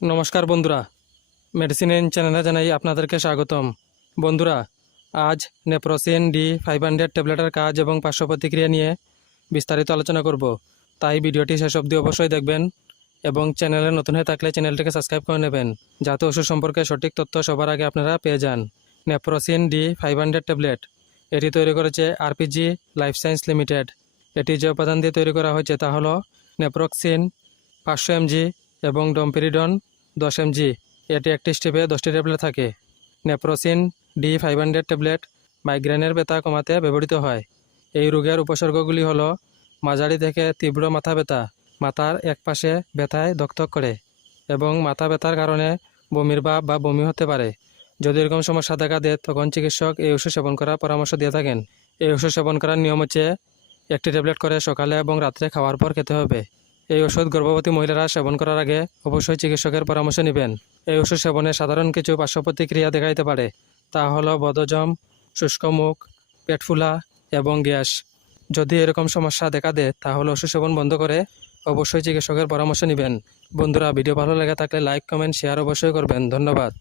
নমস্কার বন্ধুরা। মেডিসিন চ্যানেলে জানাই আপনাদেরকে স্বাগতম। বন্ধুরা, আজ নেপ্রোসিন ডি ফাইভ হান্ড্রেড ট্যাবলেটের কাজ এবং পার্শ্ব প্রতিক্রিয়া নিয়ে বিস্তারিত আলোচনা করব। তাই ভিডিওটি শেষ অবধি অবশ্যই দেখবেন এবং চ্যানেলে নতুন হয়ে থাকলে চ্যানেলটিকে সাবস্ক্রাইব করে নেবেন, যাতে ওষুধ সম্পর্কে সঠিক তথ্য সবার আগে আপনারা পেয়ে যান। Neprosin D five hundred tablet এটি তৈরি করেছে আরপিজি লাইফ সায়েন্স লিমিটেড এটি যে উপাদান দিয়ে তৈরি করা হয়েছে তা হলো নেপ্রোক্সিন পাঁচশো এমজি এবং ডমপিরিডন দশ এমজি। এটি একটি স্টেপে দশটি ট্যাবলেট থাকে। Neprosin, D five hundred tablet মাইগ্রেনের ব্যথা কমাতে ব্যবহৃত হয়। এই রোগের উপসর্গগুলি হলো মাঝারি থেকে তীব্র মাথা ব্যথা, মাথার এক পাশে ব্যথায় দকধক করে এবং মাথা ব্যথার কারণে বমির ভাব বা বমি হতে পারে। যদি এরকম সমস্যা দেখা দেয়, তখন চিকিৎসক এই ওষুধ সেবন করার পরামর্শ দিয়ে থাকেন। এই ওষুধ সেবন করার নিয়ম হচ্ছে, একটি ট্যাবলেট করে সকালে এবং রাত্রে খাওয়ার পর খেতে হবে। এই ওষুধ গর্ভবতী মহিলারা সেবন করার আগে অবশ্যই চিকিৎসকের পরামর্শ নেবেন। এই ওষুধ সেবনে সাধারণ কিছু পার্শ্ব প্রতিক্রিয়া দেখা দিতে পারে, তা হলো বদজম শুষ্ক মুখ, পেট ফুলা এবং গ্যাস। যদি এরকম সমস্যা দেখা দেয়, তাহলে ওষুধ সেবন বন্ধ করে অবশ্যই চিকিৎসকের পরামর্শ নেবেন। বন্ধুরা, ভিডিও ভালো লেগে থাকলে লাইক, কমেন্ট, শেয়ার অবশ্যই করবেন। ধন্যবাদ।